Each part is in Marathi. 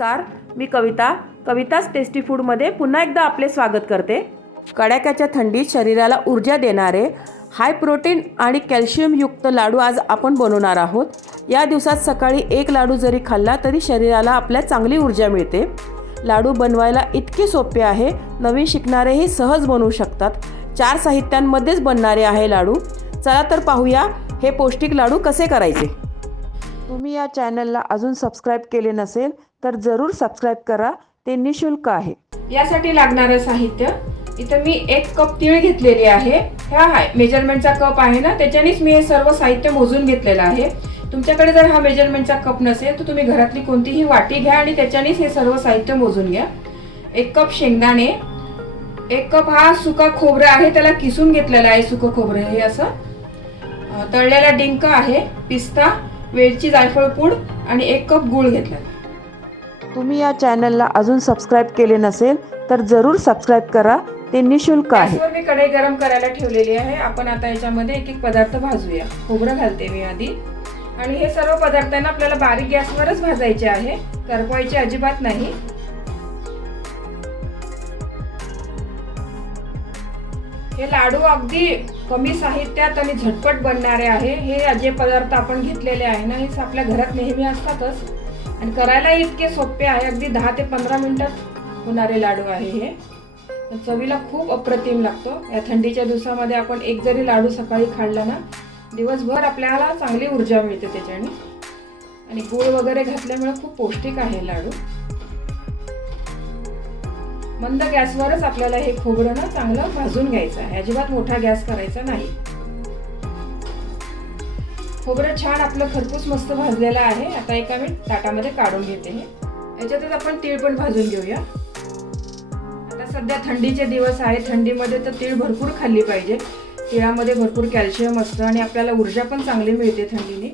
नमस्कार मी कविता. कविताच टेस्टी फूडमध्ये पुन्हा एकदा आपले स्वागत करते. कडाक्याच्या थंडीत शरीराला ऊर्जा देणारे हाय प्रोटीन आणि कॅल्शियमयुक्त लाडू आज आपण बनवणार आहोत. या दिवसात सकाळी एक लाडू जरी खाल्ला तरी शरीराला आपल्या चांगली ऊर्जा मिळते. लाडू बनवायला इतके सोपे आहे नवीन शिकणारेही सहज बनवू शकतात. चार साहित्यांमध्येच बनणारे आहे लाडू. चला तर पाहूया हे पौष्टिक लाडू कसे करायचे? तुम्ही या चॅनलला अजून सबस्क्राईब केले नसेल तर जरूर सबस्क्राईब करा. ते निशुल्क आहे. यासाठी लागणारं साहित्य इथं मी एक कप तीळ घेतलेली आहे. हा आहे मेजरमेंटचा कप आहे ना त्याच्यानेच मी हे सर्व साहित्य मोजून घेतलेलं आहे. तुमच्याकडे जर हा मेजरमेंटचा कप नसेल तर तुम्ही घरातली कोणतीही वाटी घ्या आणि त्याच्यानेच हे सर्व साहित्य मोजून घ्या. एक कप शेंगदाणे एक कप हा सुका खोबरं आहे त्याला किसून घेतलेला आहे सुकं खोबरं हे असं. तळलेला डिंक आहे पिस्ता वेलची जायफळ पूड आणि एक कप गूळ घेतलेला तुम्ही या चॅनलला अजून सबस्क्राईब केले नसेल तर जरूर सबस्क्राईब करा. ते निशुल्क आहे. मी कढई गरम करायला ठेवलेली आहे. आपण आता याच्यामध्ये एक एक पदार्थ भाजूया. खोबरं घालते मी आधी. आणि हे सर्व पदार्थ ना आपल्याला बारीक गॅसवरच भाजायचे आहे. करपवायचे अजिबात नाही. हे लाडू अगदी कमी साहित्यात आणि झटपट बनणारे आहे. हे जे पदार्थ आपण घेतलेले आहे ना हेच आपल्या घरात नेहमी असतातच. आणि करायला इतके सोपे आहे अगदी दहा ते पंधरा मिनिटात होणारे लाडू आहे हे. चवीला खूप अप्रतिम लागतो. या थंडीच्या दिवसामध्ये आपण एक जरी लाडू सकाळी खाल्ला ना दिवसभर आपल्याला चांगली ऊर्जा मिळते त्याच्याने. आणि गूळ वगैरे घातल्यामुळे खूप पौष्टिक आहे लाडू. मंद गॅसवरच आपल्याला हे खोबरं ना चांगलं भाजून घ्यायचं आहे. अजिबात मोठा गॅस करायचा नाही. खोबरं छान आपलं खरपूस मस्त भाजलेलं आहे. आता एका मी ताटामध्ये काढून घेते हे. याच्यातच आपण तीळ पण भाजून घेऊया. आता सध्या थंडीचे दिवस आहे थंडीमध्ये तर तीळ भरपूर खाल्ली पाहिजे. तिळामध्ये भरपूर कॅल्शियम असतं आणि आपल्याला ऊर्जा पण चांगली मिळते थंडीने.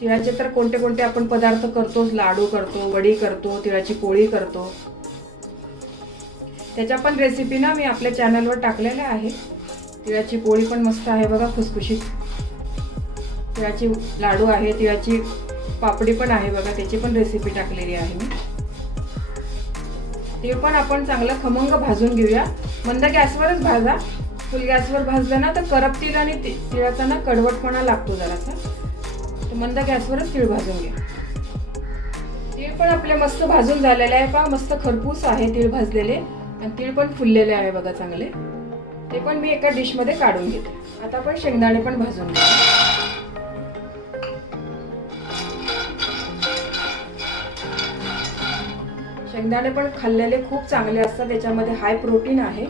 तिळाचे तर कोणते कोणते आपण पदार्थ करतो लाडू करतो वडी करतो तिळाची पोळी करतो. त्याच्या पण रेसिपी ना मी आपल्या चॅनलवर टाकलेल्या आहे. तिळाची पोळी पण मस्त आहे बघा खुसखुशीत. तिळाची लाडू आहे तिळाची पापडी पण आहे बघा त्याची पण रेसिपी टाकलेली आहे मी. ते पण आपण चांगलं खमंग भाजून घेऊया. मंद गॅसवरच भाजा. फुल गॅसवर भाजलं ना तर करपतील आणि तिळाचा ना कडवटपणा लागतो जरासा. मंद गॅसवरच तीळ भाजून घ्या तीळ पण आपले मस्त भाजून झालेले आहे पहा मस्त खरपूस आहे तीळ भाजलेले. आणि तीळ पण फुललेले आहे बघा चांगले. ते पण मी एका डिशमध्ये काढून घेते. आता आपण शेंगदाणे पण भाजून घेऊ. शेंगदाणे पण खाल्लेले खूप चांगले असतात. त्याच्यामध्ये हाय प्रोटीन आहे.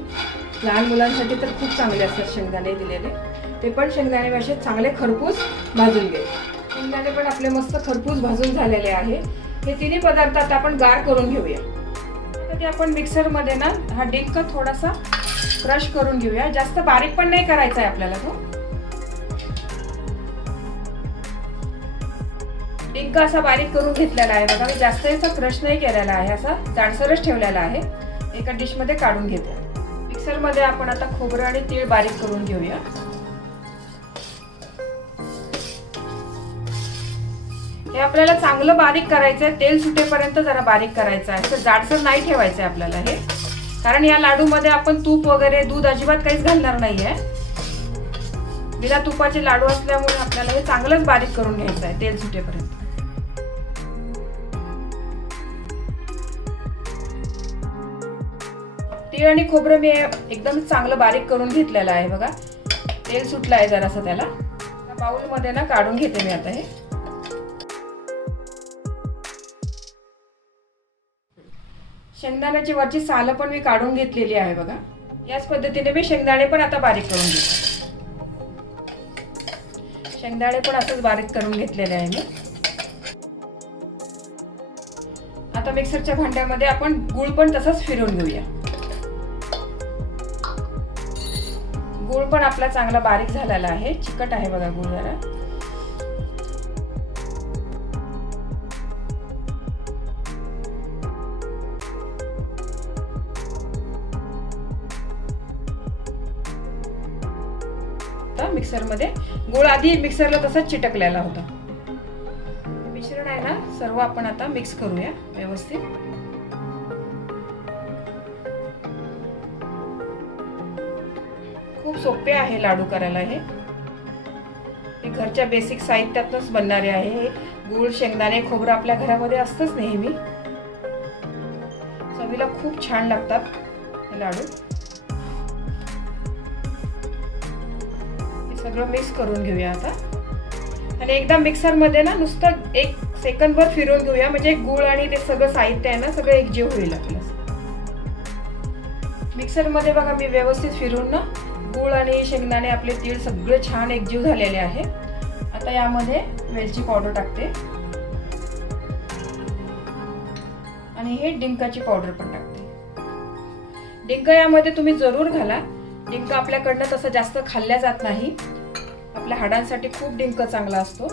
लहान मुलांसाठी तर खूप चांगले असतात शेंगदाणे दिलेले. ते पण शेंगदाणे असे चांगले खरपूस भाजून घे. शेंगदाणे पण आपले मस्त खरपूस भाजून झालेले आहे. हे तिन्ही पदार्थ आता आपण गार करून घेऊया. तर ते आपण मिक्सरमध्ये ना हा डिंक थोडासा क्रश करून घेऊया. जास्त बारीक पण नाही करायचा आहे आपल्याला तो. डिंक असा बारीक करून घेतलेला आहे बघा. मी जास्त याचा क्रश नाही केलेला आहे. असा जाडसरच ठेवलेला आहे. एका डिशमध्ये काढून घेते. मिक्सरमध्ये आपण आता खोबरं आणि तीळ बारीक करून घेऊया. हे आपल्याला चांगलं बारीक करायचं आहे तेल सुटेपर्यंत जरा बारीक करायचं आहे तर जाडसर नाही ठेवायचं आहे आपल्याला हे. कारण या लाडूमध्ये आपण तूप वगैरे दूध अजिबात काहीच घालणार नाही आहे बिना तुपाचे लाडू असल्यामुळे आपल्याला हे चांगलंच बारीक करून घ्यायचं आहे तेल सुटेपर्यंत. तीळ आणि खोबरं मी एकदम चांगलं बारीक करून घेतलेलं आहे बघा. तेल सुटलं आहे जरासं त्याला. बाउलमध्ये ना काढून घेते मी आता हे. शेंगदाण्याची वरची सालं पण मी काढून घेतलेली आहे बघा. याच पद्धतीने मी शेंगदाणे पण आता बारीक करून घेते. शेंगदाणे पण असंच बारीक करून घेतलेले आहे मी. आता मिक्सरच्या भांड्यामध्ये आपण गुळ पण तसंच फिरून घेऊया. गुळ पण आपला चांगला बारीक झालेला आहे. चिकट आहे बघा गुळ जरा. होता मिक्सरमध्ये. गुळ आधी मिक्सरला तसाच चिटकलेला होता. मिश्रण आहे ना सर्व आपण आता मिक्स करूया व्यवस्थित. खूप सोपे आहे लाडू करायला हे. हे घरच्या बेसिक साहित्यातच बनणारे आहे हे. गूळ शेंगदाणे खोबरं आपल्या घरामध्ये असतंच नेहमी. चवीला खूप छान लागतात हे लाडू. सगळं मिक्स करून घेऊया आता. आणि एकदा मिक्सरमध्ये ना नुसतं एक सेकंदभर फिरवून घेऊया. म्हणजे गूळ आणि ते सगळं साहित्य आहे ना सगळं एकजीव होईल आपलं. मिक्सरमध्ये बघा मी व्यवस्थित फिरून ना गूळ आणि शेंगदाणे आपले तीळ सगळे छान एकजीव झालेले आहे. आता यामध्ये वेलची पावडर टाकते. आणि हे डिंकाची पावडर पण टाकते. डिंक यामध्ये तुम्ही जरूर घाला. डिंक आपल्याकडनं तसं जास्त खाल्ल्या जात नाही. आपल्या हाडांसाठी खूप डिंक चांगला असतो.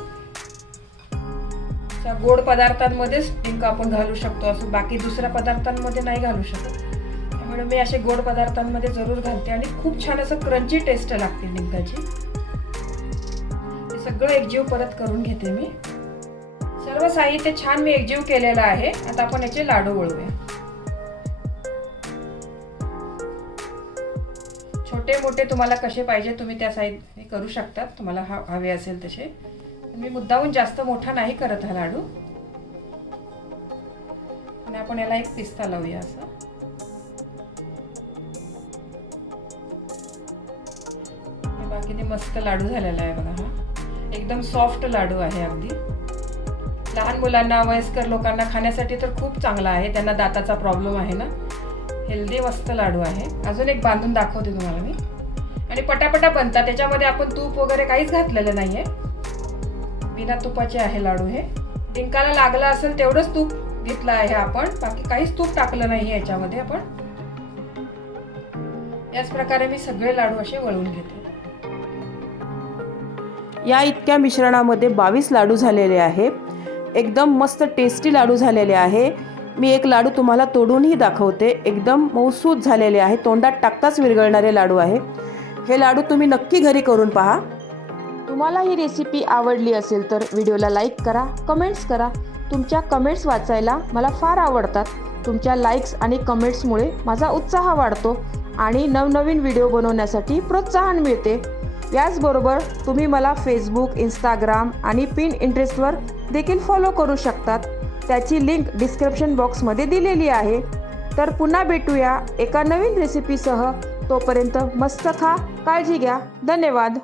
त्या गोड पदार्थांमध्येच डिंक आपण घालू शकतो. असं बाकी दुसऱ्या पदार्थांमध्ये नाही घालू शकत. त्यामुळे मी असे गोड पदार्थांमध्ये जरूर घालते आणि खूप छान असं क्रंची टेस्ट लागते डिंकाची. हे सगळं एकजीव परत करून घेते मी. सर्व साहित्य छान मी एकजीव केलेलं आहे. आता आपण याचे लाडू वळूया. छोटे मोठे तुम्हाला कसे पाहिजे तुम्ही त्या साहित्य करू शकतात तुम्हाला हा हवे असेल तसे. मी मुद्दाहून जास्त मोठा नाही करत हा लाडू. आणि आपण याला एक पिस्ता लावूया असं. बाकी ते मस्त लाडू झालेला आहे बघा हा. एकदम सॉफ्ट लाडू आहे अगदी. लहान मुलांना वयस्कर लोकांना खाण्यासाठी तर खूप चांगला आहे. त्यांना दाताचा प्रॉब्लेम आहे ना. हेल्दी मस्त लाडू आहे. अजून एक बांधून दाखवते तुम्हाला मी. आणि पटापटा बनतात. त्याच्यामध्ये आपण तूप वगैरे काहीच घातलेलं नाही आहे बिना तुपाचे आहे लाडू हे. डिंकाला लागलं असेल तेवढंच तूप घेतलं आहे आपण. बाकी काहीच तूप टाकलं नाही आहे याच्यामध्ये आपण. याच प्रकारे मी सगळे लाडू असे वळवून घेते. या इतक्या मिश्रणामध्ये बावीस लाडू झालेले आहे एकदम मस्त टेस्टी लाडू झालेले आहे. मी एक लाडू तुम्हाला तोडूनही दाखवते. एकदम मौसूद झालेले आहे. तोंडात टाकताच विरघळणारे लाडू आहे. हे लाडू तुम्ही नक्की घरी करून पहा. तुम्हाला ही रेसिपी आवडली असेल तर व्हिडिओला लाईक करा कमेंट्स करा. तुमच्या कमेंट्स वाचायला मला फार आवडतात. तुमच्या लाईक्स आणि कमेंट्समुळे माझा उत्साह वाढतो आणि नवनवीन व्हिडिओ बनवण्यासाठी प्रोत्साहन मिळते. याचबरोबर तुम्ही मला फेसबुक इंस्टाग्राम आणि पिन इंटरेस्टवर देखील फॉलो करू शकतात. त्याची लिंक डिस्क्रिप्शन बॉक्समध्ये दिलेली आहे. तर पुन्हा भेटूया एका नवीन रेसिपीसह तोपर्यंत मस्त खा काळजी घ्या. धन्यवाद.